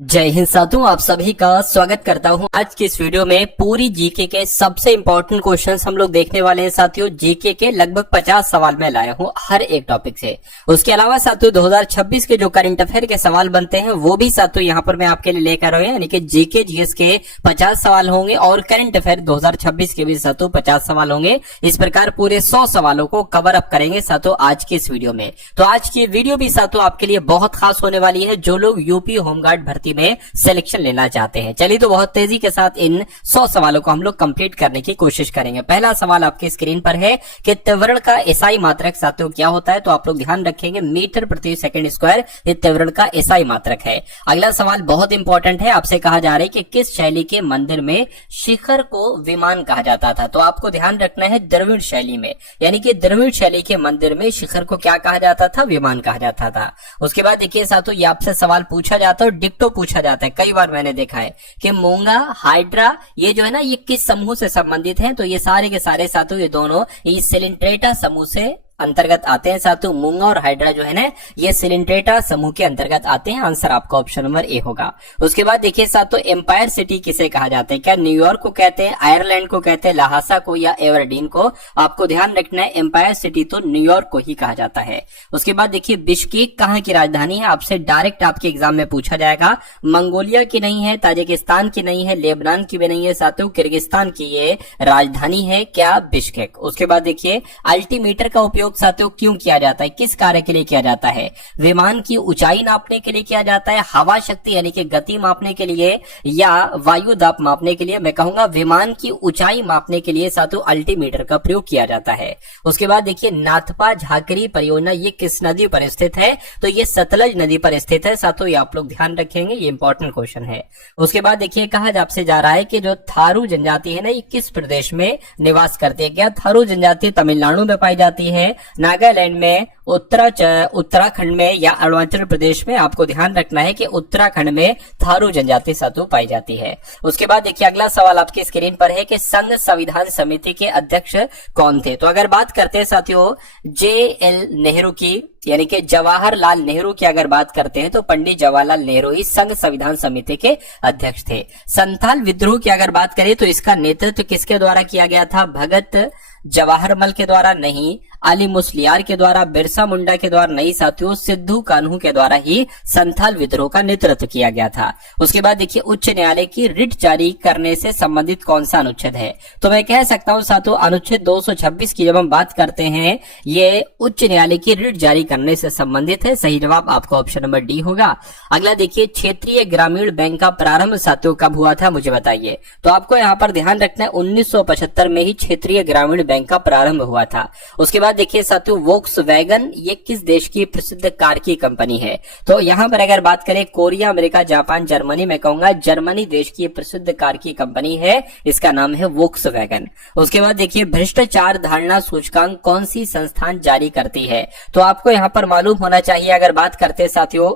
जय हिंद साथियों, आप सभी का स्वागत करता हूं। आज की इस वीडियो में पूरी जीके के सबसे इंपॉर्टेंट क्वेश्चंस हम लोग देखने वाले हैं साथियों। जीके के लगभग 50 सवाल मैं लाया हूं हर एक टॉपिक से। उसके अलावा साथियों 2026 के जो करंट अफेयर के सवाल बनते हैं वो भी साथियों यहां पर मैं आपके लिए लेकर आया हूं, यानी कि जीके जीएस के 50 सवाल होंगे और करंट अफेयर 2026 के भी साथियों 50 सवाल होंगे। इस प्रकार पूरे 100 सवालों को कवर अप करेंगे साथियों आज की इस वीडियो में। तो आज की वीडियो भी साथियों आपके लिए बहुत खास होने वाली है जो लोग यूपी होमगार्ड भर्ती में सिलेक्शन लेना चाहते हैं। चलिए तो बहुत तेजी के साथ इन 100 सवालों को हम लोग कंप्लीट करने की कोशिश करेंगे। पहला सवाल आपके स्क्रीन पर है कि त्वरण का एसआई मात्रक साथियों क्या होता है, तो आप लोग ध्यान रखेंगे मीटर प्रति सेकंड स्क्वायर ये त्वरण का एसआई मात्रक है। अगला सवाल बहुत इंपॉर्टेंट है, आपसे कहा जा रहा है कि किस शैली के मंदिर में शिखर को विमान कहा जाता था, तो आपको ध्यान रखना है द्रविड़ शैली में, यानी कि द्रविड़ शैली के मंदिर में शिखर को क्या कहा जाता था, विमान कहा जाता था। उसके बाद देखिए साथियों ये आपसे सवाल पूछा जाता है और डिक्टो पूछा जाता है, कई बार मैंने देखा है कि मूंगा हाइड्रा ये जो है ना ये किस समूह से संबंधित है, तो ये सारे के सारे साथियों ये दोनों इस सिलिंड्रेटा समूह से अंतर्गत आते हैं साथियों। मूंगा और हाइड्रा जो है ना ये सिलिंड्रेटा समूह के अंतर्गत आते हैं। आंसर आपका ऑप्शन नंबर ए होगा। उसके बाद देखिए साथियों एम्पायर सिटी किसे कहा जाता है, क्या न्यूयॉर्क को कहते हैं, आयरलैंड को कहते हैं, लहासा को या एवरडीन को, आपको ध्यान रखना है एम्पायर सिटी तो न्यूयॉर्क को ही कहा जाता है। उसके बाद देखिए बिश्केक कहाँ की राजधानी है, आपसे डायरेक्ट आपके एग्जाम में पूछा जाएगा। मंगोलिया की नहीं है, ताजिकिस्तान की नहीं है, लेबनान की भी नहीं है साथियों, किर्गिस्तान की ये राजधानी है क्या, बिश्केक। उसके बाद देखिए अल्टीमीटर का उपयोग साथियों क्यों किया जाता है, किस कार्य के लिए किया जाता है, विमान की ऊंचाई नापने के लिए किया जाता है, हवा शक्ति यानी कि गति मापने के लिए, या वायु दाब मापने के लिए। मैं कहूंगा विमान की ऊंचाई मापने के लिए साथियों अल्टीमीटर का प्रयोग किया जाता है। उसके बाद देखिए नाथपा झाकरी परियोजना ये किस नदी पर स्थित है, तो ये सतलज नदी पर स्थित है साथियों, ये आप लोग ध्यान रखेंगे, ये इंपॉर्टेंट क्वेश्चन है। उसके बाद देखिए कहा आपसे जा रहा है कि जो थारू जनजाति है ना ये किस प्रदेश में निवास करती है, क्या थारू जनजाति तमिलनाडु में पाई जाती है, नागालैंड में, उत्तराखंड में या अरुणाचल प्रदेश में। आपको ध्यान रखना है कि उत्तराखंड में थारू जनजाति साधु पाई जाती है। उसके बाद देखिए अगला सवाल आपकी स्क्रीन पर है कि संघ संविधान समिति के अध्यक्ष कौन थे, तो अगर बात करते हैं साथियों JL नेहरू की यानी कि जवाहरलाल नेहरू की अगर बात करते हैं तो पंडित जवाहरलाल नेहरू ही संघ संविधान समिति के अध्यक्ष थे। संथाल विद्रोह की अगर बात करें तो इसका नेतृत्व किसके द्वारा किया गया था, भगत जवाहरमल के द्वारा नहीं, अली मुस्लियार के द्वारा, बिरसा मुंडा के द्वारा नहीं साथियों, सिद्धू कान्हू के द्वारा ही संथाल विद्रोह का नेतृत्व किया गया था। उसके बाद देखिए उच्च न्यायालय की रिट जारी करने से संबंधित कौन सा अनुच्छेद है, तो मैं कह सकता हूं साथियों अनुच्छेद 226 की जब हम बात करते हैं ये उच्च न्यायालय की रिट जारी करने से संबंधित है। सही जवाब आपका ऑप्शन नंबर डी होगा। अगला देखिए क्षेत्रीय ग्रामीण बैंक का प्रारंभ साथियों कब हुआ था, मुझे बताइए, तो आपको यहाँ पर ध्यान रखना है 1975 में ही क्षेत्रीय ग्रामीण बैंक का प्रारंभ हुआ था। उसके बाद देखिए साथियों वोक्सवैगन ये किस देश की प्रसिद्ध कार की कंपनी है, तो यहां पर अगर बात करें कोरिया, अमेरिका, जापान, जर्मनी, मैं कहूंगा जर्मनी देश की प्रसिद्ध कार की कंपनी है, इसका नाम है वोक्सवैगन। उसके बाद देखिए भ्रष्टाचार धारणा सूचकांक कौन सी संस्थान जारी करती है, तो आपको यहां पर मालूम होना चाहिए अगर बात करते हैं साथियों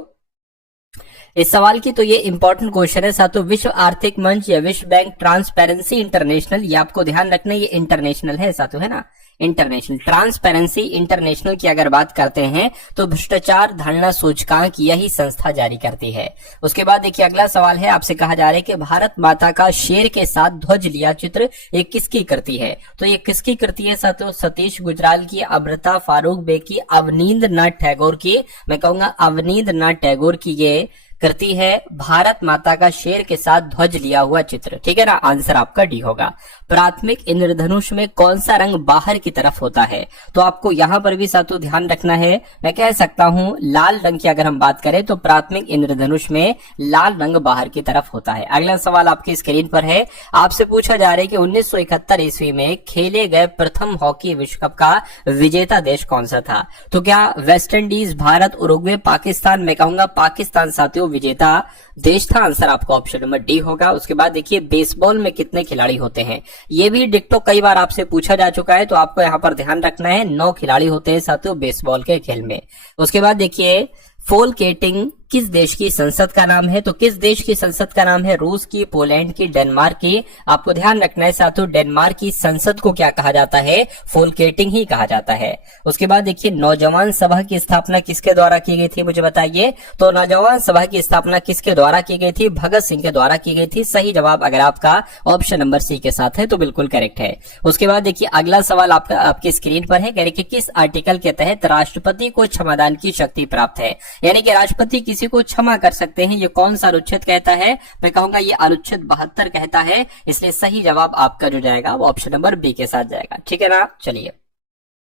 इस सवाल की, तो ये इंपॉर्टेंट क्वेश्चन है साथियों, विश्व आर्थिक मंच या विश्व बैंक, ट्रांसपेरेंसी इंटरनेशनल, ये आपको ध्यान रखना ये इंटरनेशनल है साथियों, है ना, इंटरनेशनल। ट्रांसपेरेंसी इंटरनेशनल की अगर बात करते हैं तो भ्रष्टाचार धारणा सूचकांक यही संस्था जारी करती है। उसके बाद देखिए अगला सवाल है, आपसे कहा जा रहा है कि भारत माता का शेर के साथ ध्वज लिया चित्र ये किसकी कृति है, तो ये किसकी कृति है साथियों, सतीश गुजराल की, अमृता फारूक बे की, अवनींद्रनाथ टैगोर की, मैं कहूंगा अवनींद्रनाथ टैगोर की ये कृति है भारत माता का शेर के साथ ध्वज लिया हुआ चित्र, ठीक है ना, आंसर आपका डी होगा। प्राथमिक इंद्रधनुष में कौन सा रंग बाहर की तरफ होता है, तो आपको यहां पर भी साथियों ध्यान रखना है, मैं कह सकता हूं लाल रंग की अगर हम बात करें तो प्राथमिक इंद्रधनुष में लाल रंग बाहर की तरफ होता है। अगला सवाल आपकी स्क्रीन पर है, आपसे पूछा जा रहा है कि 1971 ईस्वी में खेले गए प्रथम हॉकी विश्व कप का विजेता देश कौन सा था, तो क्या West Indies, Bharat, Uruguay, Pakistan, मैं कहूंगा पाकिस्तान साथियों विजेता देश था, आंसर आपका ऑप्शन नंबर डी होगा। उसके बाद देखिए बेसबॉल में कितने खिलाड़ी होते हैं, ये भी डिक्टो कई बार आपसे पूछा जा चुका है, तो आपको यहाँ पर ध्यान रखना है 9 खिलाड़ी होते हैं साथियों बेसबॉल के खेल में। उसके बाद देखिए फोल केटिंग किस देश की संसद का नाम है? तो किस देश की संसद का नाम है? रूस की, पोलैंड की, डेनमार्क की। आपको ध्यान रखना है साथियों, डेनमार्क की संसद को क्या कहा जाता है? फोल्केटिंग ही कहा जाता है। उसके बाद देखिए, नौजवान सभा की स्थापना किसके द्वारा की गई थी, मुझे बताइए। तो नौजवान सभा की स्थापना किसके द्वारा की गई थी? भगत सिंह के द्वारा की गई थी। सही जवाब अगर आपका ऑप्शन नंबर सी के साथ है तो बिल्कुल करेक्ट है। उसके बाद देखिए, अगला सवाल आपका आपकी स्क्रीन पर है, कह रहे कि किस आर्टिकल के तहत राष्ट्रपति को क्षमादान की शक्ति प्राप्त है? यानी कि राष्ट्रपति किसी को क्षमा कर सकते हैं, ये कौन सा अनुच्छेद कहता है? मैं कहूंगा ये अनुच्छेद 72 कहता है। इसलिए सही जवाब आपका जो जाएगा वो ऑप्शन नंबर बी के साथ जाएगा। ठीक है ना? चलिए,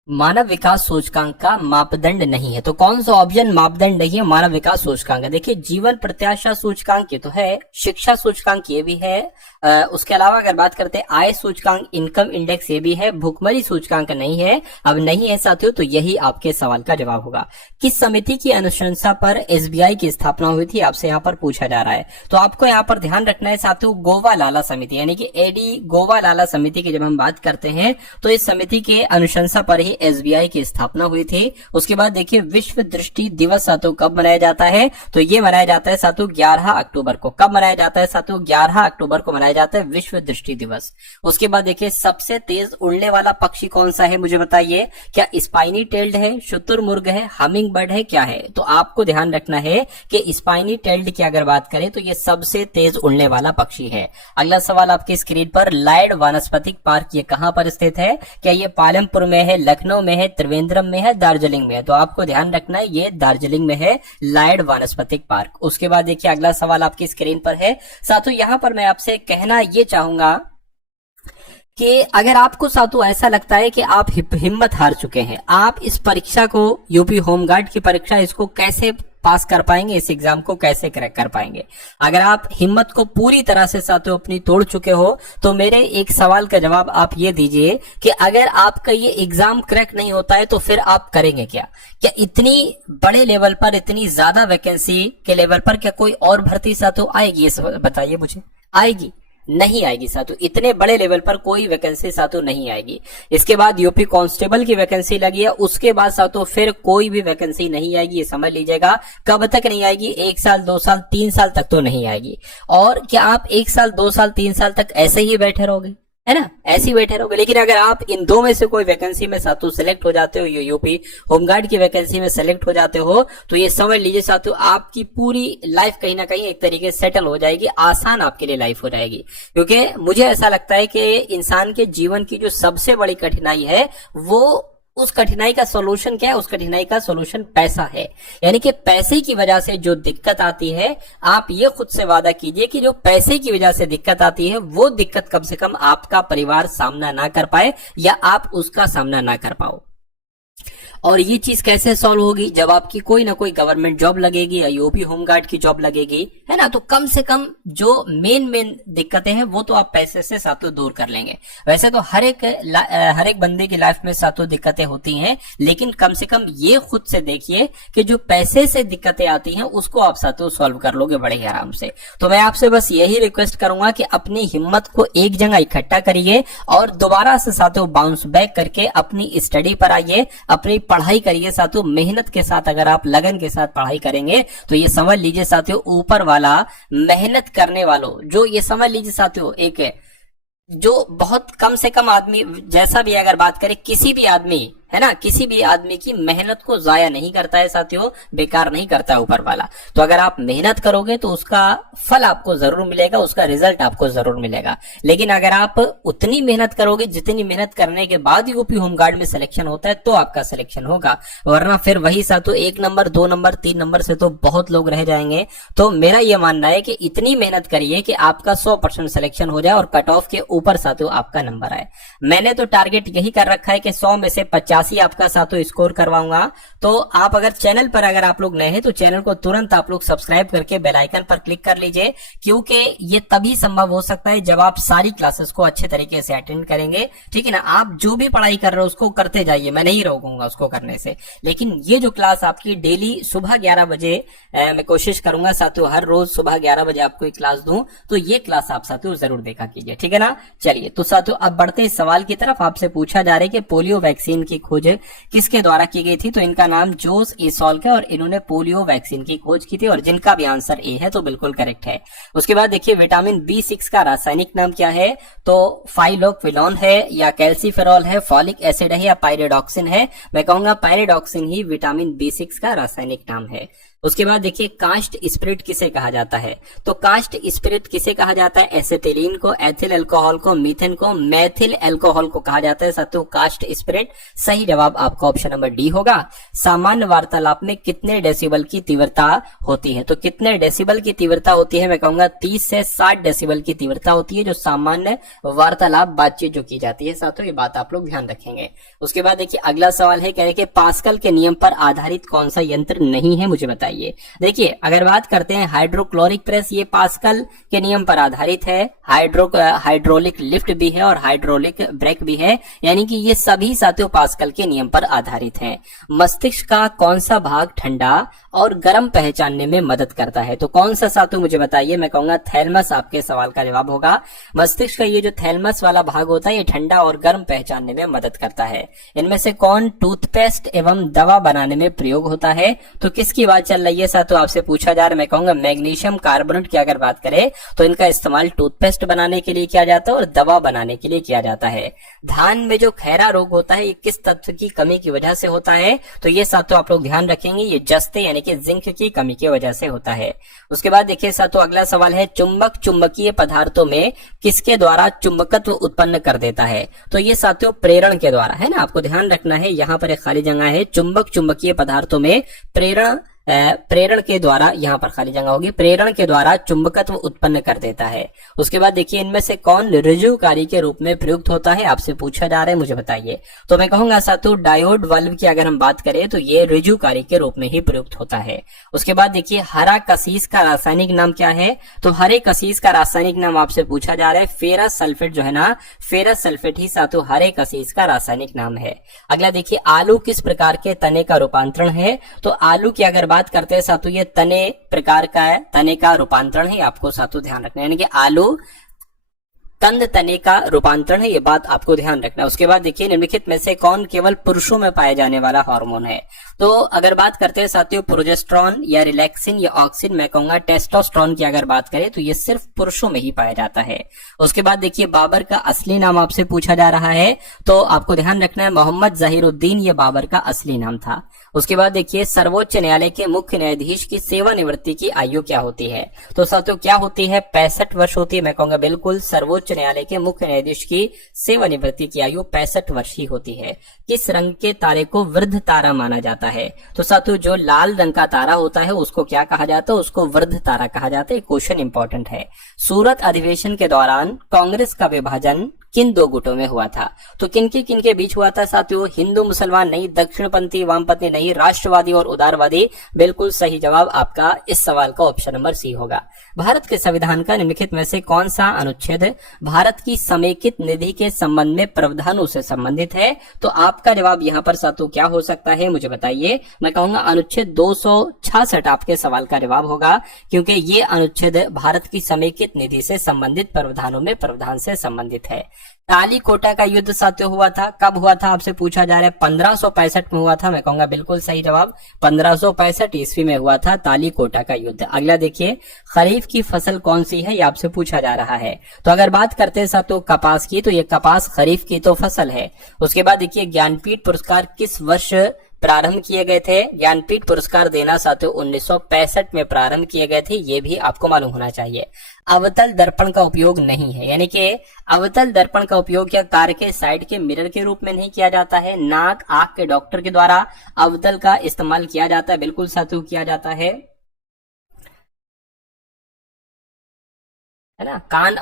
मानव विकास सूचकांक का मापदंड नहीं है, तो कौन सा ऑप्शन मापदंड नहीं है मानव विकास सूचकांक? देखिए, जीवन प्रत्याशा सूचकांक ये तो है, शिक्षा सूचकांक ये भी है, उसके अलावा अगर बात करते हैं आय सूचकांक, इनकम इंडेक्स ये भी है, भुखमरी सूचकांक नहीं है। अब नहीं है साथियों, तो यही आपके सवाल का जवाब होगा। किस समिति की अनुशंसा पर एसबीआई की स्थापना हुई थी, आपसे यहाँ पर पूछा जा रहा है। तो आपको यहाँ पर ध्यान रखना है साथियों, गोवा लाला समिति यानी कि एडी गोवा लाला समिति की जब हम बात करते हैं तो इस समिति के अनुशंसा पर ही एसबीआई की स्थापना हुई थी। उसके बाद देखिए, विश्व दृष्टि दिवस साथियों कब मनाया जाता है? तो ये मनाया जाता है साथियों 11 अक्टूबर को। कब मनाया जाता है साथियों? 11 अक्टूबर को मनाया जाता है विश्व दृष्टि दिवस। उसके बाद देखिए, सबसे तेज उड़ने वाला पक्षी कौन सा है, मुझे बताइए। क्या स्पाइनी टेल्ड है, शुतुरमुर्ग है, हमिंग बर्ड है, क्या है? तो आपको ध्यान रखना है कि स्पाइनी टेल्ड की अगर बात करें तो ये सबसे तेज उड़ने वाला पक्षी है। अगला सवाल आपकी स्क्रीन पर, लायड वानस्पतिक पार्क ये कहां पर स्थित है? क्या ये पालमपुर में है, लखनऊ में है, त्रिवेंद्रम में है, दार्जिलिंग में है? तो आपको ध्यान रखना है ये दार्जिलिंग में है, लायड वानस्पतिक पार्क। उसके बाद देखिए, अगला सवाल आपकी स्क्रीन पर है साथियों, यहां पर मैं आपसे कहना ये चाहूंगा कि अगर आपको साथियों ऐसा लगता है कि आप हिम्मत हार चुके हैं, आप इस परीक्षा को, यूपी होमगार्ड की परीक्षा, इसको कैसे पास कर पाएंगे, इस एग्जाम को कैसे क्रैक कर पाएंगे? अगर आप हिम्मत को पूरी तरह से साथियों अपनी तोड़ चुके हो तो मेरे एक सवाल का जवाब आप ये दीजिए कि अगर आपका ये एग्जाम क्रैक नहीं होता है तो फिर आप करेंगे क्या? क्या इतनी बड़े लेवल पर, इतनी ज्यादा वैकेंसी के लेवल पर क्या कोई और भर्ती साथियों आएगी? ये बताइए मुझे, आएगी? नहीं आएगी साथियों, इतने बड़े लेवल पर कोई वैकेंसी साथियों नहीं आएगी। इसके बाद यूपी कांस्टेबल की वैकेंसी लगी है, उसके बाद साथियों फिर कोई भी वैकेंसी नहीं आएगी, ये समझ लीजिएगा। कब तक नहीं आएगी? 1 साल, 2 साल, 3 साल तक तो नहीं आएगी। और क्या आप 1 साल, 2 साल, 3 साल तक ऐसे ही बैठे रहोगे? है ना, ऐसे ही बैठे रहोगे। लेकिन अगर आप इन दो में से कोई वैकेंसी में साथियों सिलेक्ट हो जाते हो, यूपी होमगार्ड की वैकेंसी में सिलेक्ट हो जाते हो, तो ये समझ लीजिए साथियों आपकी पूरी लाइफ कहीं ना कहीं एक तरीके से सेटल हो जाएगी, आसान आपके लिए लाइफ हो जाएगी। क्योंकि मुझे ऐसा लगता है कि इंसान के जीवन की जो सबसे बड़ी कठिनाई है वो, उस कठिनाई का सॉल्यूशन क्या है? उस कठिनाई का सॉल्यूशन पैसा है। यानी कि पैसे की वजह से जो दिक्कत आती है, आप ये खुद से वादा कीजिए कि जो पैसे की वजह से दिक्कत आती है वो दिक्कत कम से कम आपका परिवार सामना ना कर पाए या आप उसका सामना ना कर पाओ। और ये चीज कैसे सॉल्व होगी? जब आपकी कोई ना कोई गवर्नमेंट जॉब लगेगी या यूपी होमगार्ड की जॉब लगेगी, है ना, तो कम से कम जो मेन दिक्कतें हैं वो तो आप पैसे से साथियों दूर कर लेंगे। वैसे तो हर एक बंदे की लाइफ में साथियों दिक्कतें होती हैं, लेकिन कम से कम ये खुद से देखिए कि जो पैसे से दिक्कतें आती हैं उसको आप साथियों सॉल्व कर लोगे बड़े ही आराम से। तो मैं आपसे बस यही रिक्वेस्ट करूंगा कि अपनी हिम्मत को एक जगह इकट्ठा करिए और दोबारा से साथियों बाउंस बैक करके अपनी स्टडी पर आइए, अपनी पढ़ाई करिए साथियों। मेहनत के साथ अगर आप लगन के साथ पढ़ाई करेंगे तो ये समझ लीजिए साथियों, ऊपर वाला मेहनत करने वालों, जो ये समझ लीजिए साथियों, एक जो बहुत कम से कम आदमी, जैसा भी अगर बात करें, किसी भी आदमी, है ना, किसी भी आदमी की मेहनत को जाया नहीं करता है साथियों, बेकार नहीं करता है ऊपर वाला। तो अगर आप मेहनत करोगे तो उसका फल आपको जरूर मिलेगा, उसका रिजल्ट आपको जरूर मिलेगा। लेकिन अगर आप उतनी मेहनत करोगे जितनी मेहनत करने के बाद यूपी होमगार्ड में सिलेक्शन होता है तो आपका सिलेक्शन होगा, वरना फिर वही साथियों 1 नंबर, 2 नंबर, 3 नंबर से तो बहुत लोग रह जाएंगे। तो मेरा यह मानना है कि इतनी मेहनत करिए कि आपका 100% सिलेक्शन हो जाए और कट ऑफ के ऊपर साथियों आपका नंबर आए। मैंने तो टारगेट यही कर रखा है कि 100 में से 85 आपका साथियों स्कोर करवाऊंगा। तो आप अगर चैनल पर अगर आप लोग नए हैं तो चैनल को तुरंत आप लोग सब्सक्राइब करके बेल आइकन पर क्लिक कर लीजिए, क्योंकि ये तभी संभव हो सकता है जब आप सारी क्लासेस को अच्छे तरीके से अटेंड करेंगे। ठीक है ना, आप जो भी पढ़ाई कर रहे हो उसको करते जाइए, मैं नहीं रोकूंगा उसको करने से। लेकिन ये जो क्लास आपकी डेली सुबह 11 बजे मैं कोशिश करूंगा साथियों, हर रोज सुबह 11 बजे आपको एक क्लास दूं, तो ये क्लास आप साथियों जरूर देखा कीजिए। ठीक है ना, चलिए तो साथियों अब बढ़ते इस सवाल की तरफ। आपसे पूछा जा रहा है कि पोलियो वैक्सीन की खोज किसके द्वारा की गई थी? तो इनका नाम जोस ई सॉल्क है और इन्होंने पोलियो वैक्सीन की खोज की थी और जिनका भी आंसर ए है तो बिल्कुल करेक्ट है। उसके बाद देखिए विटामिन B6 का रासायनिक नाम क्या है? तो फाइलोक्विनोन है या कैल्सीफेरॉल है, फॉलिक एसिड है या पायरिडॉक्सिन है? मैं कहूंगा पायरिडॉक्सिन ही विटामिन B6 का रासायनिक नाम है। उसके बाद देखिए कास्ट स्पिरिट किसे कहा जाता है? तो कास्ट स्पिरिट किसे कहा जाता है? एसिटिलीन को, एथिल अल्कोहल को, मीथेन को, मैथिल अल्कोहल को कहा जाता है साथियों कास्ट स्पिरिट। सही जवाब आपका ऑप्शन नंबर डी होगा। सामान्य वार्तालाप में कितने डेसिबल की तीव्रता होती है? तो कितने डेसिबल की तीव्रता होती है? मैं कहूंगा 30 से 60 डेसिबल की तीव्रता होती है जो सामान्य वार्तालाप बातचीत जो की जाती है साथियों, ये बात आप लोग ध्यान रखेंगे। उसके बाद देखिए अगला सवाल है, कह रहे कि पास्कल के नियम पर आधारित कौन सा यंत्र नहीं है, मुझे बताइए। देखिए अगर बात करते हैं हाइड्रोक्लोरिक प्रेस, ये पास्कल के नियम पर आधारित है। हाइड्रोलिक लिफ्ट भी है और हाइड्रोलिक ब्रेक भी है, यानी कि ये सभी साथियों पास्कल के नियम पर आधारित हैं। मस्तिष्क का कौन सा भाग ठंडा और गर्म पहचानने में मदद करता है? तो कौन सा साथियों मुझे बताइए। मैं कहूंगा थैलमस आपके सवाल का जवाब होगा। मस्तिष्क का ये जो थैलमस वाला भाग होता है ये ठंडा और गर्म पहचानने में मदद करता है। इनमें से कौन टूथपेस्ट एवं दवा बनाने में प्रयोग होता है? तो किसकी बात चल रही है साथियों, आपसे पूछा जा रहा है। मैं कहूंगा मैग्नीशियम कार्बोनेट की अगर बात करें तो इनका इस्तेमाल टूथपेस्ट बनाने के लिए किया जाता है और दवा बनाने के लिए किया जाता है। धान में जो खैरा रोग होता है ये किस तत्व की कमी की वजह से होता है? तो ये साथियों आप लोग ध्यान रखेंगे, ये जस्ते यानी कि जिंक की कमी की वजह से होता है। उसके बाद देखिए साथियों अगला सवाल है, चुंबक चुंबकीय पदार्थों में किसके द्वारा चुंबकत्व उत्पन्न कर देता है? तो ये साथियों प्रेरण के द्वारा है ना, आपको ध्यान रखना है। यहाँ पर एक खाली जगह है, चुंबक चुंबकीय पदार्थों में प्रेरण के द्वारा, यहाँ पर खाली जगह होगी, प्रेरण के द्वारा चुंबकत्व उत्पन्न कर देता है। उसके बाद देखिए इनमें से कौन ऋजुकारी के रूप में प्रयुक्त होता है, आपसे पूछा जा रहा है, मुझे बताइए। तो मैं कहूंगा साथियों डायोड वाल्व की अगर हम बात करें तो ये ऋजुकारी के रूप में ही प्रयुक्त होता है। उसके बाद देखिए हरा कसीस का रासायनिक नाम क्या है? तो हरे कसीस का रासायनिक नाम आपसे पूछा जा रहा है फेरस सल्फेट जो है ना, फेरस सल्फेट ही साथियों हरे कसीस का रासायनिक नाम है। अगला देखिए आलू किस प्रकार के तने का रूपांतरण है? तो आलू की अगर बात करते हैं साथियों ये तने प्रकार का है, तने का रूपांतरण है, आपको साथियों ध्यान रखना है, यानी कि आलू कंद तने का रूपांतरण है, ये बात आपको ध्यान रखना है। उसके बाद देखिए निम्नलिखित में से कौन केवल पुरुषों में पाए जाने वाला हार्मोन है? तो अगर बात करते हैं साथियों प्रोजेस्टेरॉन या रिलैक्सिन या ऑक्सिन, मैं कहूंगा टेस्टोस्टेरोन की अगर बात करें तो ये सिर्फ पुरुषों में ही पाया जाता है। उसके बाद देखिए बाबर का असली नाम आपसे पूछा जा रहा है, तो आपको ध्यान रखना है मोहम्मद जहीरुद्दीन ये बाबर का असली नाम था। उसके बाद देखिए सर्वोच्च न्यायालय के मुख्य न्यायाधीश की सेवानिवृत्ति की आयु क्या होती है? तो साथियों क्या होती है? 65 वर्ष होती है। मैं कहूंगा बिल्कुल सर्वोच्च न्यायालय के मुख्य न्यायाधीश की सेवानिवृत्ति की आयु 65 वर्ष ही होती है। किस रंग के तारे को वृद्ध तारा माना जाता है? तो साथियों जो लाल रंग का तारा होता है उसको क्या कहा जाता है? उसको वृद्ध तारा कहा जाता है। क्वेश्चन इंपॉर्टेंट है। सूरत अधिवेशन के दौरान कांग्रेस का विभाजन किन दो गुटों में हुआ था? तो किन के बीच हुआ था साथियों? हिंदू मुसलमान नहीं, दक्षिणपंथी वामपंथी नहीं, राष्ट्रवादी और उदारवादी। बिल्कुल सही जवाब आपका इस सवाल का ऑप्शन नंबर सी होगा। भारत के संविधान का निम्नलिखित में से कौन सा अनुच्छेद भारत की समेकित निधि के संबंध में प्रावधानों से संबंधित है? तो आपका जवाब यहाँ पर साथियों क्या हो सकता है, मुझे बताइए। मैं कहूंगा अनुच्छेद 266 आपके सवाल का जवाब होगा, क्योंकि ये अनुच्छेद भारत की समेकित निधि से संबंधित प्रावधानों में प्रावधान से संबंधित है। तालीकोटा का युद्ध साथियों हुआ था, कब हुआ था आपसे पूछा जा रहा है? 1565 में हुआ था। मैं कहूंगा बिल्कुल सही जवाब 1565 ईस्वी में हुआ था तालीकोटा का युद्ध। अगला देखिए खरीफ की फसल कौन सी है, ये आपसे पूछा जा रहा है। तो अगर बात करते हैं साथियों कपास की, तो ये कपास खरीफ की तो फसल है। उसके बाद देखिए ज्ञानपीठ पुरस्कार किस वर्ष प्रारंभ किए गए थे? ज्ञानपीठ पुरस्कार देना साथियों 1965 में प्रारंभ किए गए थे, ये भी आपको मालूम होना चाहिए। अवतल दर्पण का उपयोग नहीं है, यानी कि अवतल दर्पण का उपयोग क्या कार के साइड के मिरर के रूप में नहीं किया जाता है? नाक आंख के डॉक्टर के द्वारा अवतल का इस्तेमाल किया जाता है, बिल्कुल साथियों किया जाता है ना। कान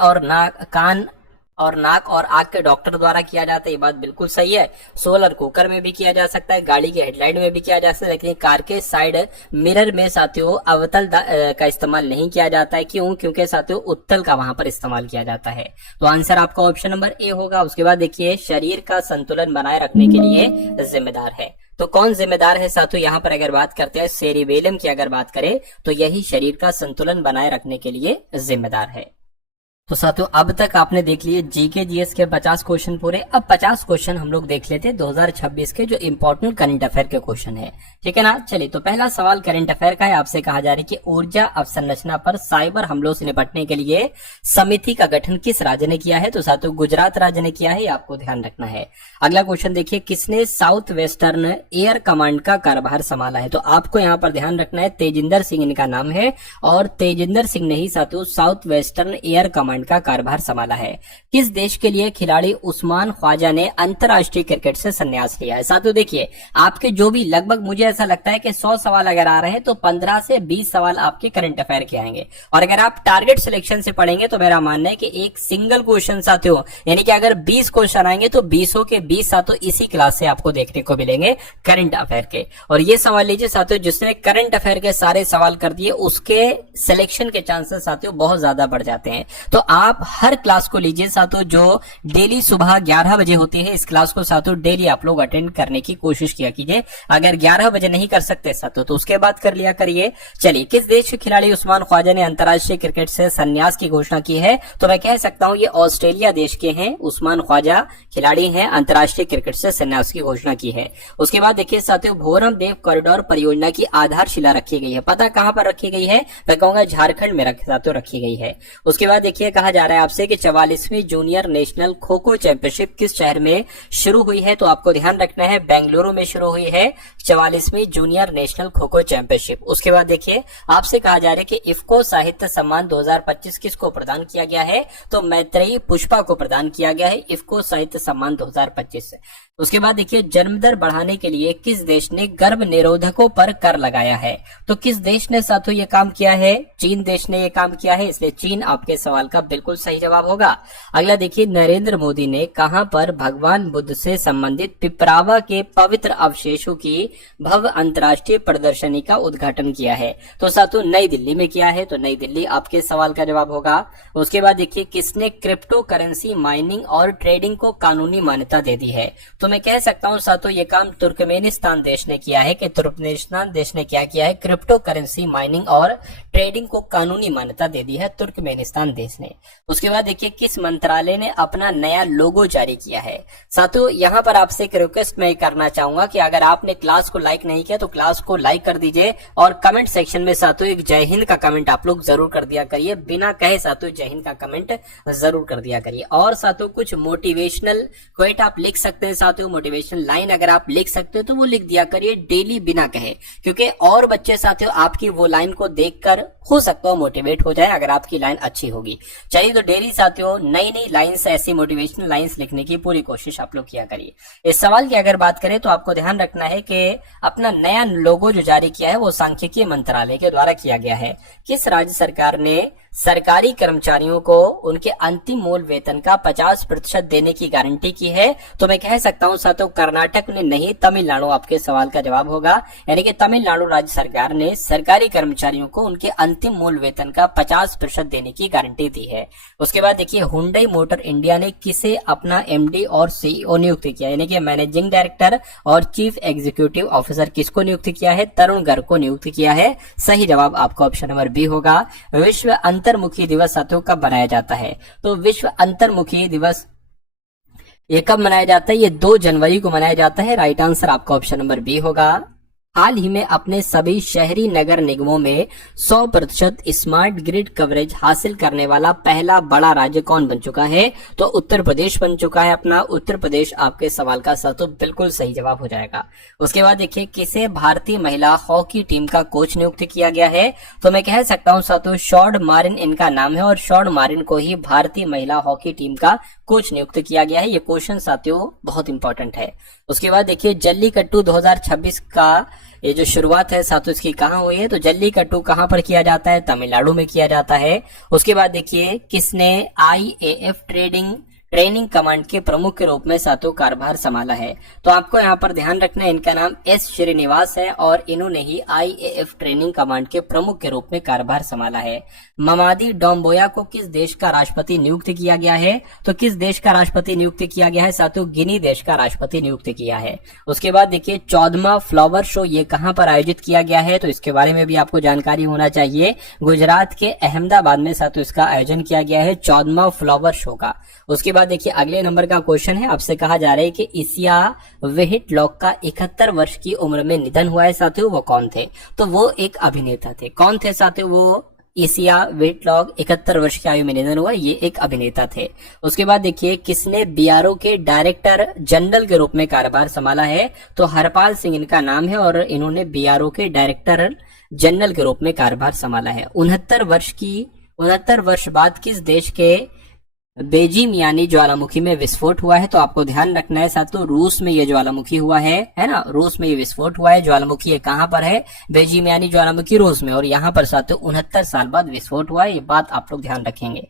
और नाक और आंख के डॉक्टर द्वारा किया जाता है, ये बात बिल्कुल सही है। सोलर कुकर में भी किया जा सकता है, गाड़ी के हेडलाइट में भी किया जा सकता है, लेकिन कार के साइड मिरर में साथियों अवतल का इस्तेमाल नहीं किया जाता है। क्यों? क्योंकि साथियों उत्तल का वहां पर इस्तेमाल किया जाता है। तो आंसर आपका ऑप्शन नंबर ए होगा। उसके बाद देखिए शरीर का संतुलन बनाए रखने के लिए जिम्मेदार है, तो कौन जिम्मेदार है साथियों? यहाँ पर अगर बात करते हैं सेरिबेलम की अगर बात करें तो यही शरीर का संतुलन बनाए रखने के लिए जिम्मेदार है। तो साथियों अब तक आपने देख लिए जीके जीएस के 50 क्वेश्चन पूरे। अब 50 क्वेश्चन हम लोग देख लेते हैं 2026 के जो इंपॉर्टेंट करंट अफेयर के क्वेश्चन है, ठीक है ना। चलिए तो पहला सवाल करंट अफेयर का है, आपसे कहा जा रहा है कि ऊर्जा अवसंरचना पर साइबर हमलों से निपटने के लिए समिति का गठन किस राज्य ने किया है। तो साथियों गुजरात राज्य ने किया है, आपको ध्यान रखना है। अगला क्वेश्चन देखिए, किसने साउथ वेस्टर्न एयर कमांड का कार्यभार संभाला है। तो आपको यहाँ पर ध्यान रखना है, तेजिंदर सिंह इनका नाम है और तेजिंदर सिंह ने ही साथियों साउथ वेस्टर्न एयर कमांड का कार्यभार संभाला है। किस देश के लिए खिलाड़ी उस्मान ख्वाजा ने अंतरराष्ट्रीय क्रिकेट से संन्यास लिया है। साथियों देखिए, आपके जो भी लगभग मुझे ऐसा लगता है कि 100 सवाल अगर आ रहे हैं तो 15 से 20 सवाल आपके करंट अफेयर के आएंगे। और अगर आप टारगेट सिलेक्शन से पढ़ेंगे तो मेरा मानना है कि एक सिंगल क्वेश्चन साथियों, यानी कि अगर 20 क्वेश्चन आएंगे तो 20 के 20 साथियों इसी क्लास से आपको देखने को मिलेंगे करंट अफेयर के। और ये सवाल लीजिए साथियों, जिसने करंट अफेयर के सारे सवाल कर दिए उसके सिलेक्शन के चांसेस साथियों बहुत ज्यादा बढ़ जाते हैं। तो आप हर क्लास को लीजिए साथियों, जो डेली सुबह 11 बजे होती है, इस क्लास को साथियों डेली आप लोग अटेंड करने की कोशिश किया कीजिए। अगर 11 बजे नहीं कर सकते साथियों तो उसके बाद कर लिया करिए। चलिए, किस देश के खिलाड़ी उस्मान ख्वाजा ने अंतरराष्ट्रीय क्रिकेट से संन्यास की घोषणा की है। तो मैं कह सकता हूं ये ऑस्ट्रेलिया देश के हैं, उस्मान ख्वाजा खिलाड़ी हैं, अंतरराष्ट्रीय क्रिकेट से संन्यास की घोषणा की है। उसके बाद देखिए साथियों, भोरम देव कॉरिडोर परियोजना की आधारशिला रखी गई है। पता कहां पर रखी गई है, मैं कहूंगा झारखंड में साथियों रखी गई है। उसके बाद देखिए, कहा जा रहा है आपसे कि 44वीं junior national kho kho championship किस शहर में शुरू हुई है। तो आपको ध्यान रखना है, बेंगलुरु में शुरू हुई है 44वीं junior national kho kho championship. उसके बाद देखिए, आपसे कहा जा रहा है कि इफ्को साहित्य सम्मान 2025 किसको प्रदान किया गया है। तो मैत्रेयी पुष्पा को प्रदान किया गया है इफ्को साहित्य सम्मान 2025। उसके बाद देखिए, जन्मदर बढ़ाने के लिए किस देश ने गर्भ निरोधकों पर कर लगाया है। तो किस देश ने साथियों ये काम किया है, चीन देश ने ये काम किया है, इसलिए चीन आपके सवाल का बिल्कुल सही जवाब होगा। अगला देखिए, नरेंद्र मोदी ने कहां पर भगवान बुद्ध से संबंधित पिपरावा के पवित्र अवशेषों की भव्य अंतर्राष्ट्रीय प्रदर्शनी का उद्घाटन किया है। तो साथियों नई दिल्ली में किया है, तो नई दिल्ली आपके सवाल का जवाब होगा। उसके बाद देखिए, किसने क्रिप्टो करेंसी माइनिंग और ट्रेडिंग को कानूनी मान्यता दे दी है। तो मैं कह सकता हूं साथियों ये काम तुर्कमेनिस्तान देश ने किया है, कि तुर्कमेनिस्तान देश ने क्या किया है, क्रिप्टो करेंसी माइनिंग और ट्रेडिंग को कानूनी मान्यता दे दी है तुर्कमेनिस्तान देश ने। उसके बाद देखिए, किस मंत्रालय ने अपना नया लोगो जारी किया है। साथियों यहाँ पर आपसे एक रिक्वेस्ट मैं करना चाहूंगा कि अगर आपने क्लास को लाइक नहीं किया तो क्लास को लाइक कर दीजिए और कमेंट सेक्शन में साथियों एक जय हिंद का कमेंट आप लोग जरूर कर दिया करिए, बिना कहे साथियों जय हिंद का कमेंट जरूर कर दिया करिए। और साथियों कुछ मोटिवेशनल क्वेट आप लिख सकते हैं साथियों, मोटिवेशनल लाइन अगर आप लिख सकते हो तो वो लिख दिया करिए डेली बिना कहे, क्योंकि और बच्चे साथियों आपकी वो लाइन को देखकर हो सकता है मोटिवेट हो जाए अगर आपकी लाइन अच्छी होगी। चलिए तो डेली साथियों नई नई लाइंस, ऐसी मोटिवेशनल लाइंस लिखने की पूरी कोशिश आप लोग किया करिए। इस सवाल की अगर बात करें तो आपको ध्यान रखना है कि अपना नया लोगो जो जारी किया है वो सांख्यिकी मंत्रालय के द्वारा किया गया है। किस राज्य सरकार ने सरकारी कर्मचारियों को उनके अंतिम मूल वेतन का 50% देने की गारंटी की है। तो मैं कह सकता हूं साथियों कर्नाटक ने नहीं, तमिलनाडु आपके सवाल का जवाब होगा। यानी कि तमिलनाडु राज्य सरकार ने सरकारी कर्मचारियों को उनके अंतिम मूल वेतन का 50% देने की गारंटी दी है। उसके बाद देखिए, हुंडई मोटर इंडिया ने किसे अपना एमडी और सीईओ नियुक्त किया, यानी कि मैनेजिंग डायरेक्टर और चीफ एग्जीक्यूटिव ऑफिसर किसको नियुक्त किया है, तरुण गर्ग को नियुक्त किया है। सही जवाब आपका ऑप्शन नंबर बी होगा। विश्व अंतर्मुखी दिवस साथियों कब मनाया जाता है। तो विश्व अंतर्मुखी दिवस ये कब मनाया जाता है, ये 2 जनवरी को मनाया जाता है। राइट आंसर आपका ऑप्शन नंबर बी होगा। हाल ही में अपने सभी शहरी नगर निगमों में 100% स्मार्ट ग्रिड कवरेज हासिल करने वाला पहला बड़ा राज्य कौन बन चुका है। तो उत्तर प्रदेश बन चुका है अपना। उत्तर प्रदेश आपके सवाल का साथियों बिल्कुल सही जवाब हो जाएगा। उसके बाद देखिए, किसे भारतीय महिला हॉकी टीम का कोच नियुक्त किया गया है। तो मैं कह सकता हूं साथियों शॉर्ड मारिन इनका नाम है और शॉर्ड मारिन को ही भारतीय महिला हॉकी टीम का कोच नियुक्त किया गया है। ये क्वेश्चन साथियों बहुत इंपॉर्टेंट है। उसके बाद देखिए, जल्लीकट्टू 2026 का ये जो शुरुआत है साथियों इसकी कहाँ हुई है। तो जल्लीकट्टू कहाँ पर किया जाता है, तमिलनाडु में किया जाता है। उसके बाद देखिए, किसने आईएएफ ट्रेनिंग कमांड के प्रमुख के रूप में साथियों कार्यभार संभाला है? तो आपको यहाँ पर ध्यान रखना है, इनका नाम एस श्रीनिवास है और इन्होंने ही IAF ट्रेनिंग कमांड के प्रमुख के रूप में कार्यभार संभाला है। ममादी डोम्बोया को किस देश का राष्ट्रपति नियुक्त किया गया है? तो किस देश का राष्ट्रपति नियुक्त किया गया है साथियों? गिनी देश का राष्ट्रपति नियुक्त किया है। उसके बाद देखिए 14वां फ्लावर शो ये कहां पर आयोजित किया गया है? तो इसके बारे में भी आपको जानकारी होना चाहिए। गुजरात के अहमदाबाद में साथियों इसका आयोजन किया गया है 14वां फ्लावर शो का। उसके बाद देखिए अगले नंबर का क्वेश्चन है, आपसे कहा जा रहा है कि इसिया व्हिटलॉक का 71 वर्ष की उम्र में निधन हुआ है साथियों, वो कौन थे? तो वो एक अभिनेता थे। कौन थे साथियों? वो इसिया व्हिटलॉक 71 वर्ष की आयु में निधन हुआ, ये एक अभिनेता थे। उसके बाद देखिए किसने बीआरओ के डायरेक्टर जनरल के रूप में कार्यभार संभाला है? तो हरपाल सिंह इनका नाम है और इन्होंने बीआरओ के डायरेक्टर जनरल के रूप में कार्यभार संभाला है। 69 वर्ष बाद किस देश के बेजिंग यानी ज्वालामुखी में विस्फोट हुआ है? तो आपको ध्यान रखना है साथियों, रूस में ये ज्वालामुखी हुआ है ना, रूस में ये विस्फोट हुआ है। ज्वालामुखी ये कहां पर है? बेजिंग यानी ज्वालामुखी रूस में, और यहाँ पर साथियों 69 साल बाद विस्फोट हुआ है, ये बात आप लोग ध्यान रखेंगे।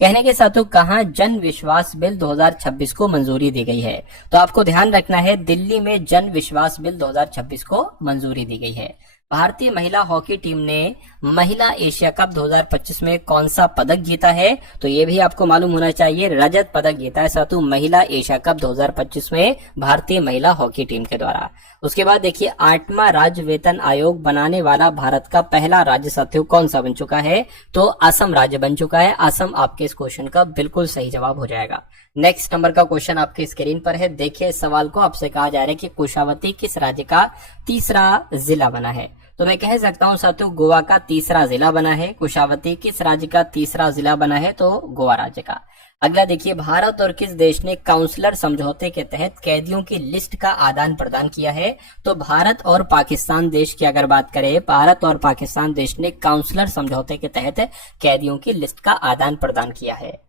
कहने के साथियों कहां जन विश्वास बिल 2026 को मंजूरी दी गई है? तो आपको ध्यान रखना है, दिल्ली में जन विश्वास बिल 2026 को मंजूरी दी गई है। भारतीय महिला हॉकी टीम ने महिला एशिया कप 2025 में कौन सा पदक जीता है? तो ये भी आपको मालूम होना चाहिए, रजत पदक जीता है साथियों महिला एशिया कप 2025 में भारतीय महिला हॉकी टीम के द्वारा। उसके बाद देखिए 8वां राज्य वेतन आयोग बनाने वाला भारत का पहला राज्य साथियों कौन सा बन चुका है? तो असम राज्य बन चुका है। असम आपके इस क्वेश्चन का बिल्कुल सही जवाब हो जाएगा। नेक्स्ट नंबर का क्वेश्चन आपके स्क्रीन पर है, देखिए इस सवाल को आपसे कहा जा रहा है कि कुशावती किस राज्य का तीसरा जिला बना है? तो मैं कह सकता हूं साथियों गोवा का तीसरा जिला बना है। कुशावती किस राज्य का तीसरा जिला बना है? तो गोवा राज्य का। अगला देखिए भारत और किस देश ने काउंसलर समझौते के तहत कैदियों की लिस्ट का आदान प्रदान किया है? तो भारत और पाकिस्तान देश की अगर बात करें, भारत और पाकिस्तान देश ने काउंसलर समझौते के तहत कैदियों की लिस्ट का आदान प्रदान किया है।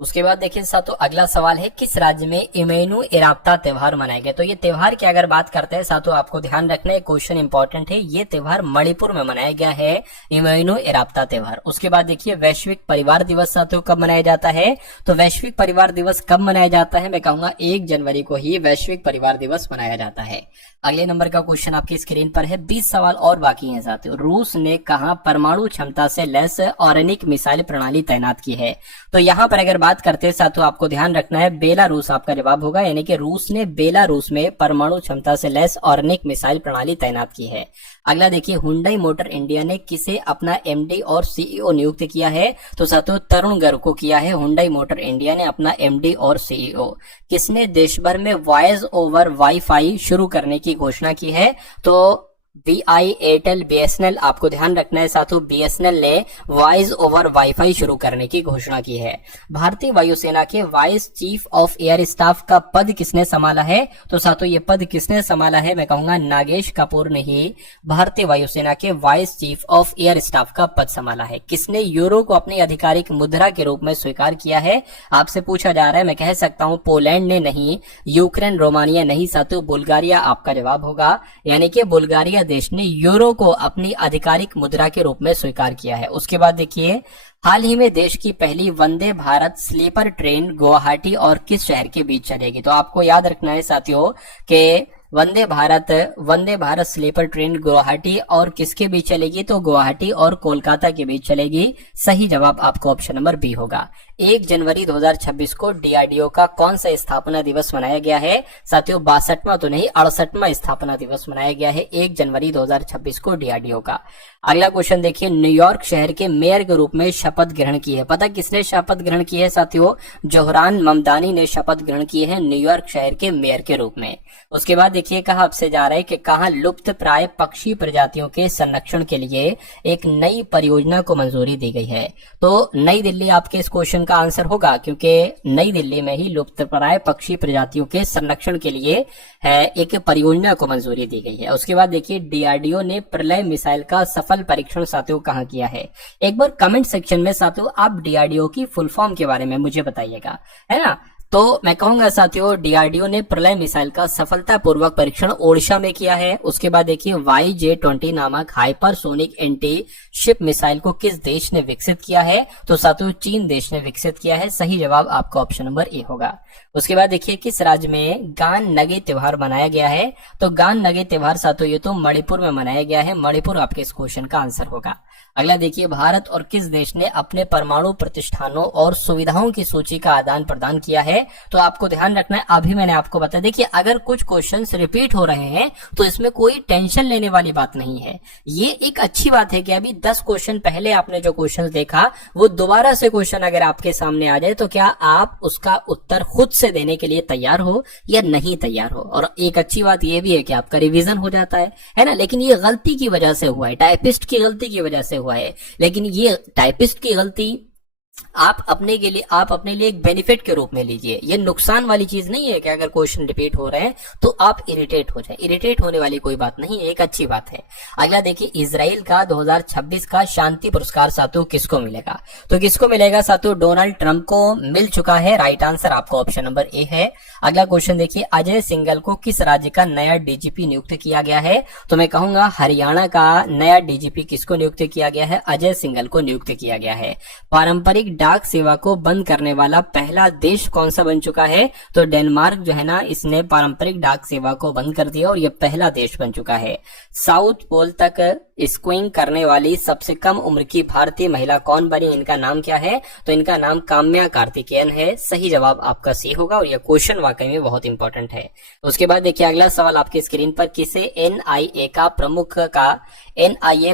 उसके बाद देखिए साथियों अगला सवाल है, किस राज्य में इमैनू इराप्ता त्योहार मनाया गया? तो ये त्योहार की अगर बात करते हैं साथियों आपको ध्यान रखना है, क्वेश्चन इंपॉर्टेंट है, ये त्योहार मणिपुर में मनाया गया है, इमैनू इराप्ता त्योहार। उसके बाद देखिए वैश्विक परिवार दिवस साथियों कब मनाया जाता है? तो वैश्विक परिवार दिवस कब मनाया जाता है? मैं कहूंगा 1 जनवरी को ही वैश्विक परिवार दिवस मनाया जाता है। अगले नंबर का क्वेश्चन आपकी स्क्रीन पर है, 20 सवाल और बाकी हैं साथियों। रूस ने कहा परमाणु क्षमता से लैस ऑर्निक मिसाइल प्रणाली तैनात की है? तो यहाँ पर अगर बात करते हैं साथियों आपको ध्यान रखना है, बेलारूस आपका जवाब होगा, यानी कि रूस ने बेलारूस में परमाणु क्षमता से लैस ऑर्निक मिसाइल प्रणाली तैनात की है। अगला देखिए हुंडई मोटर इंडिया ने किसे अपना एमडी और सीईओ नियुक्त किया है? तो साथियों तरुण गर्ग को किया है हुंडई मोटर इंडिया ने अपना एमडी और सीईओ। किसने देश भर में वॉइस ओवर वाईफाई शुरू करने की घोषणा की है? तो VI एयरटेल BSNL, आपको ध्यान रखना है साथियों BSNL ने वॉइस ओवर वाईफाई शुरू करने की घोषणा की है। भारतीय वायुसेना के vice chief of air staff का पद किसने संभाला है? तो साथियों ये पद किसने संभाला है? मैं कहूंगा नागेश कपूर ने ही भारतीय वायुसेना के vice chief of air staff का पद संभाला है। किसने यूरो को अपनी आधिकारिक मुद्रा के रूप में स्वीकार किया है? आपसे पूछा जा रहा है, मैं कह सकता हूं पोलैंड ने नहीं, यूक्रेन रोमानिया नहीं साथियों, बुल्गारिया आपका जवाब होगा, यानी कि बुल्गारिया देश ने यूरो को अपनी आधिकारिक मुद्रा के रूप में स्वीकार किया है। उसके बाद देखिए हाल ही में देश की पहली वंदे भारत स्लीपर ट्रेन गुवाहाटी और किस शहर के बीच चलेगी? तो आपको याद रखना है साथियों कि वंदे भारत स्लीपर ट्रेन गुवाहाटी और किसके बीच चलेगी? तो गुवाहाटी और कोलकाता के बीच चलेगी। सही जवाब आपको ऑप्शन नंबर बी होगा। 1 जनवरी 2026 को डीआरडीओ का कौन सा स्थापना दिवस मनाया गया है? साथियों 62वां तो नहीं, 68वां स्थापना दिवस मनाया गया है 1 जनवरी 2026 को डीआरडीओ का। अगला क्वेश्चन देखिए, न्यूयॉर्क शहर के मेयर के रूप में शपथ ग्रहण की है? पता किसने शपथ ग्रहण की है साथियों? जोहरान ममदानी ने शपथ ग्रहण की है न्यूयॉर्क शहर के मेयर के रूप में। उसके बाद देखिए कहा आपसे जा रहा है कि कहा लुप्त प्राय पक्षी प्रजातियों के संरक्षण के लिए एक नई परियोजना को मंजूरी दी गई है? तो नई दिल्ली आपके इस क्वेश्चन का आंसर होगा, क्योंकि नई दिल्ली में ही लुप्त प्राय पक्षी प्रजातियों के संरक्षण के लिए एक परियोजना को मंजूरी दी गई है। उसके बाद देखिए डीआरडीओ ने प्रलय मिसाइल का सफल परीक्षण साथियों कहां किया है? एक बार कमेंट सेक्शन में साथियों आप डीआरडीओ की फुल फॉर्म के बारे में मुझे बताइएगा, है ना। तो मैं कहूंगा साथियों डीआरडीओ ने प्रलय मिसाइल का सफलतापूर्वक परीक्षण ओडिशा में किया है। उसके बाद देखिए YJ-20 नामक हाइपरसोनिक एंटी शिप मिसाइल को किस देश ने विकसित किया है? तो साथियों चीन देश ने विकसित किया है। सही जवाब आपका ऑप्शन नंबर ए होगा। उसके बाद देखिए किस राज्य में गान नगे त्योहार मनाया गया है? तो गान नगे त्योहार साथियों ये तो मणिपुर में मनाया गया है। मणिपुर आपके इस क्वेश्चन का आंसर होगा। अगला देखिए भारत और किस देश ने अपने परमाणु प्रतिष्ठानों और सुविधाओं की सूची का आदान प्रदान किया है? तो आपको ध्यान रखना है, अभी मैंने आपको बताया। देखिए अगर कुछ क्वेश्चंस रिपीट हो रहे हैं तो इसमें कोई टेंशन लेने वाली बात नहीं है। ये एक अच्छी बात है कि अभी 10 क्वेश्चन पहले आपने जो क्वेश्चन देखा वो दोबारा से क्वेश्चन अगर आपके सामने आ जाए तो क्या आप उसका उत्तर खुद से देने के लिए तैयार हो या नहीं तैयार हो? और एक अच्छी बात यह भी है कि आपका रिवीजन हो जाता है ना। लेकिन ये गलती की वजह से हुआ है, टाइपिस्ट की गलती की वजह से हुआ है। लेकिन ये टाइपिस्ट की गलती आप अपने लिए एक बेनिफिट के रूप में लीजिए। ये नुकसान वाली चीज नहीं है कि अगर क्वेश्चन रिपीट हो रहे हैं तो आप इरिटेट हो जाए। इरिटेट होने वाली कोई बात नहीं है, एक अच्छी बात है। अगला देखिए इजराइल का 2026 का शांति पुरस्कार साथियों किसको मिलेगा? तो किसको मिलेगा साथियों? डोनाल्ड ट्रंप को मिल चुका है। राइट आंसर आपका ऑप्शन नंबर ए है। अगला क्वेश्चन देखिए अजय सिंघल को किस राज्य का नया डीजीपी नियुक्त किया गया है? तो मैं कहूंगा हरियाणा का नया डीजीपी किसको नियुक्त किया गया है? अजय सिंघल को नियुक्त किया गया है। पारंपरिक डाक सेवा को बंद करने वाला पहला देश कौन सा बन चुका है? तो डेनमार्क जो है ना, इसने पारंपरिक डाक सेवा को बंद कर दिया और यह पहला देश बन चुका है। साउथ पोल तक स्कीइंग करने वाली सबसे कम उम्र की भारतीय महिला कौन बनी? इनका नाम क्या है? तो इनका नाम काम्या कार्तिकेयन है। सही जवाब आपका सी होगा और यह क्वेश्चन वाकई में बहुत इंपॉर्टेंट है। उसके बाद देखिए अगला सवाल आपके स्क्रीन पर, किसे एनआईए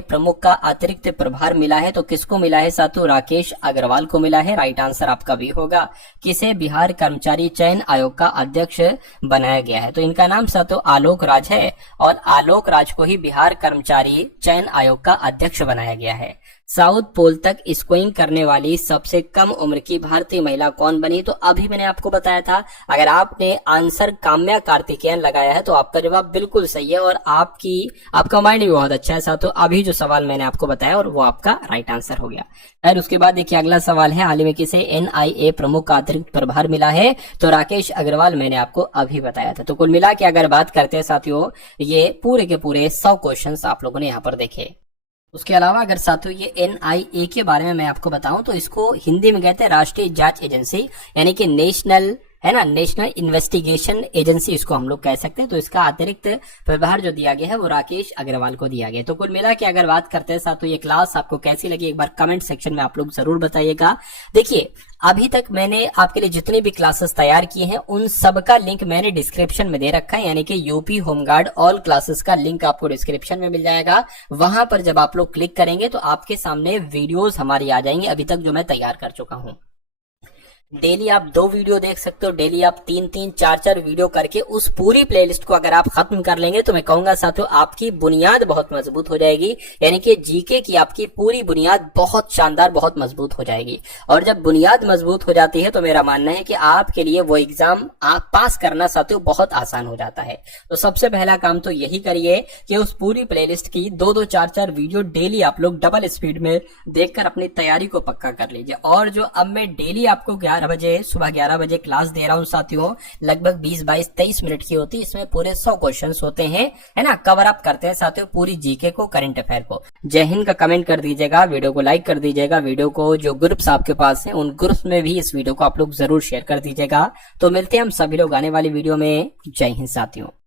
प्रमुख का अतिरिक्त प्रभार मिला है? तो किसको मिला है साथियों? राकेश अग्रवाल को मिला है। राइट आंसर आपका भी होगा। किसे बिहार कर्मचारी चयन आयोग का अध्यक्ष बनाया गया है? तो इनका नाम साथियों आलोक राज है और आलोक राज को ही बिहार कर्मचारी चयन आयोग का अध्यक्ष बनाया गया है। साउथ पोल तक स्कीइंग करने वाली सबसे कम उम्र की भारतीय महिला कौन बनी? तो अभी मैंने आपको बताया था, अगर आपने आंसर काम्या कार्तिकेयन लगाया है तो आपका जवाब बिल्कुल सही है और आपका माइंड भी बहुत अच्छा है साथियों। अभी जो सवाल मैंने आपको बताया और वो आपका राइट आंसर हो गया। और उसके बाद देखिए अगला सवाल है, हाल ही में किसे एनआईए प्रमुख का अतिरिक्त प्रभार मिला है? तो राकेश अग्रवाल मैंने आपको अभी बताया था। तो कुल मिला के अगर बात करते हैं साथियों, ये पूरे के पूरे 100 क्वेश्चन आप लोगों ने यहाँ पर देखे। उसके अलावा अगर साथियों ये एनआईए के बारे में मैं आपको बताऊं तो इसको हिंदी में कहते हैं राष्ट्रीय जांच एजेंसी, यानी कि नेशनल इन्वेस्टिगेशन एजेंसी इसको हम लोग कह सकते हैं। तो इसका अतिरिक्त प्रभार जो दिया गया है वो राकेश अग्रवाल को दिया गया है। तो कुल मिला के अगर बात करते हैं साथियों ये क्लास आपको कैसी लगी एक बार कमेंट सेक्शन में आप लोग जरूर बताइएगा। देखिए अभी तक मैंने आपके लिए जितनी भी क्लासेस तैयार किए हैं उन सब का लिंक मैंने डिस्क्रिप्शन में दे रखा है, यानी कि यूपी होमगार्ड ऑल क्लासेस का लिंक आपको डिस्क्रिप्शन में मिल जाएगा। वहां पर जब आप लोग क्लिक करेंगे तो आपके सामने वीडियोस हमारी आ जाएंगी अभी तक जो मैं तैयार कर चुका हूं। डेली आप 2 वीडियो देख सकते हो, डेली आप 3-3, 4-4 वीडियो करके उस पूरी प्लेलिस्ट को अगर आप खत्म कर लेंगे तो मैं कहूंगा साथियों आपकी बुनियाद बहुत मजबूत हो जाएगी, यानी कि जीके की आपकी पूरी बुनियाद बहुत शानदार, बहुत मजबूत हो जाएगी। और जब बुनियाद मजबूत हो जाती है तो मेरा मानना है कि आपके लिए वो एग्जाम आप पास करना साथियों बहुत आसान हो जाता है। तो सबसे पहला काम तो यही करिए कि उस पूरी प्लेलिस्ट की 2-2, 4-4 वीडियो डेली आप लोग डबल स्पीड में देखकर अपनी तैयारी को पक्का कर लीजिए। और जो अब मैं डेली आपको सुबह 11 बजे क्लास दे रहा हूं साथियों, लगभग 20, 22, 23 मिनट की होती है। इसमें पूरे 100 क्वेश्चंस होते हैं, है ना, कवर अप करते हैं साथियों पूरी जीके को, करंट अफेयर को। जय हिंद का कमेंट कर दीजिएगा, वीडियो को लाइक कर दीजिएगा, वीडियो को जो ग्रुप्स आपके पास हैं उन ग्रुप्स में भी इस वीडियो को आप लोग जरूर शेयर कर दीजिएगा। तो मिलते हैं हम सभी लोग आने वाली वीडियो में। जय हिंद साथियों।